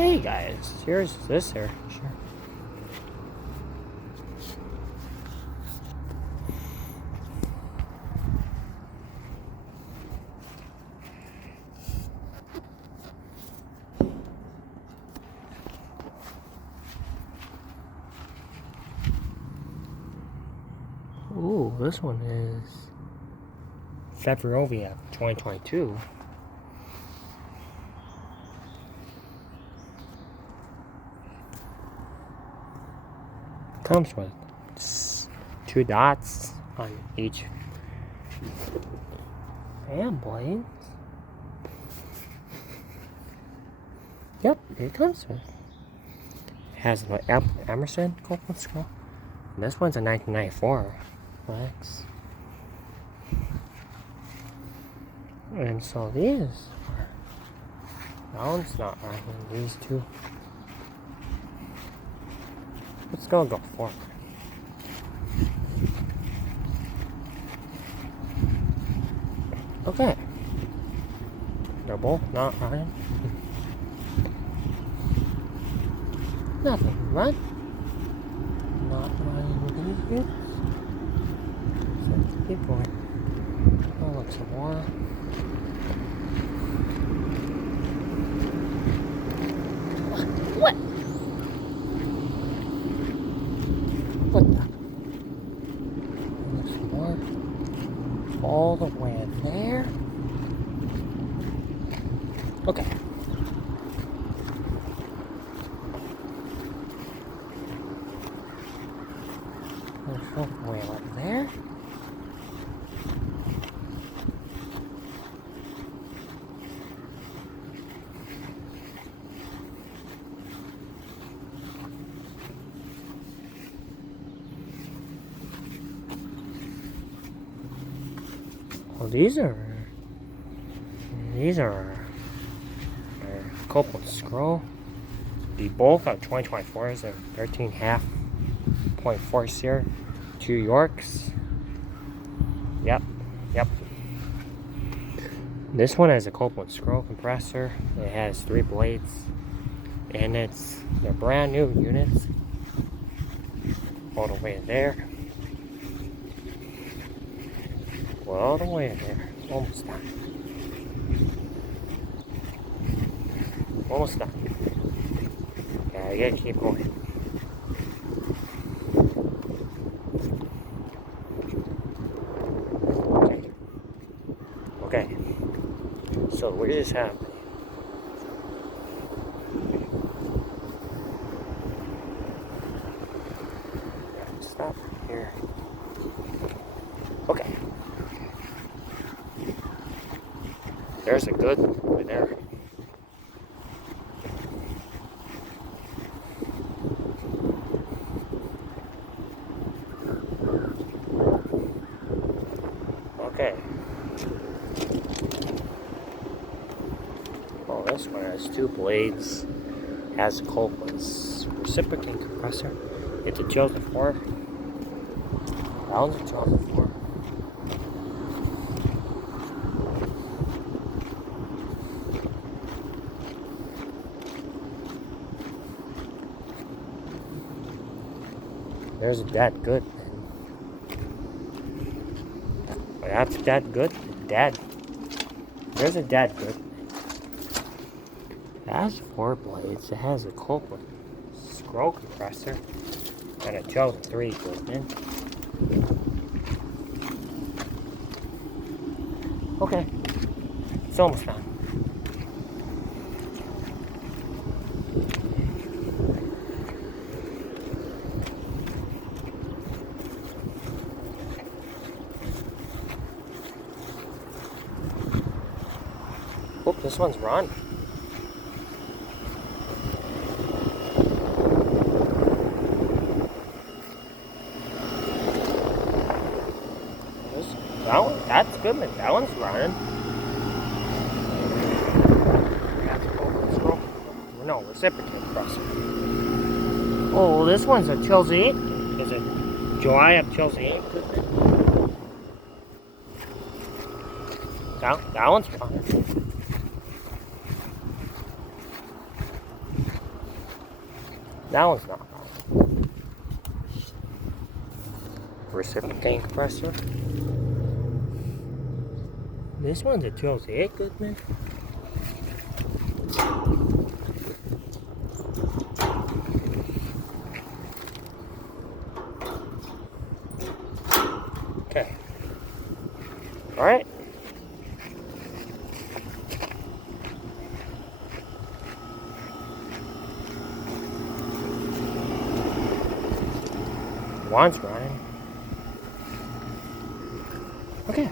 hey guys, here's this here. Sure. Ooh, this one is February 2022. Comes with 2 dots on each fan blade. Yep, it comes with. It has an Emerson Copeland scroll. And this one's a 1994 Flex. And so these are. That one's not right. These two. Let's go forward. Okay. They're both not right. Nothing, right? Not running with these kids. So let's keep going. I'll look some more. What? What the? Look some more. All the way there. Okay. All the way up there. Well, these are Copeland scroll. The both are 2024s and 13.5.4 series. 2 Yorks. Yep. This one has a Copeland scroll compressor. It has 3 blades, and they're brand new units. All the way there. All the way there. Almost done. Almost done. Yeah, I gotta keep going. Okay. So what is happening? Stop here. Okay. There's a good right there. Okay. Oh, this one has 2 blades. Has a Copeland's reciprocating compressor. It's a Joseph 4. That one's a Joseph 4. There's a Dad Good. That's Dad Good. There's a Dad Good. It has 4 blades. It has a Copeland scroll compressor and a Joseph 3 equipment. Okay, it's almost done. Oh, this one's run. That's good, man. That one's running. That's a Copeland scroll. No, reciprocating compressor. Oh, this one's a Chelsea 8. Is it July of Chelsea 8? That one's running. That one's not bad. Reciprocating compressor. This one's a 208 Goodman. Okay. Alright. One's running. Okay.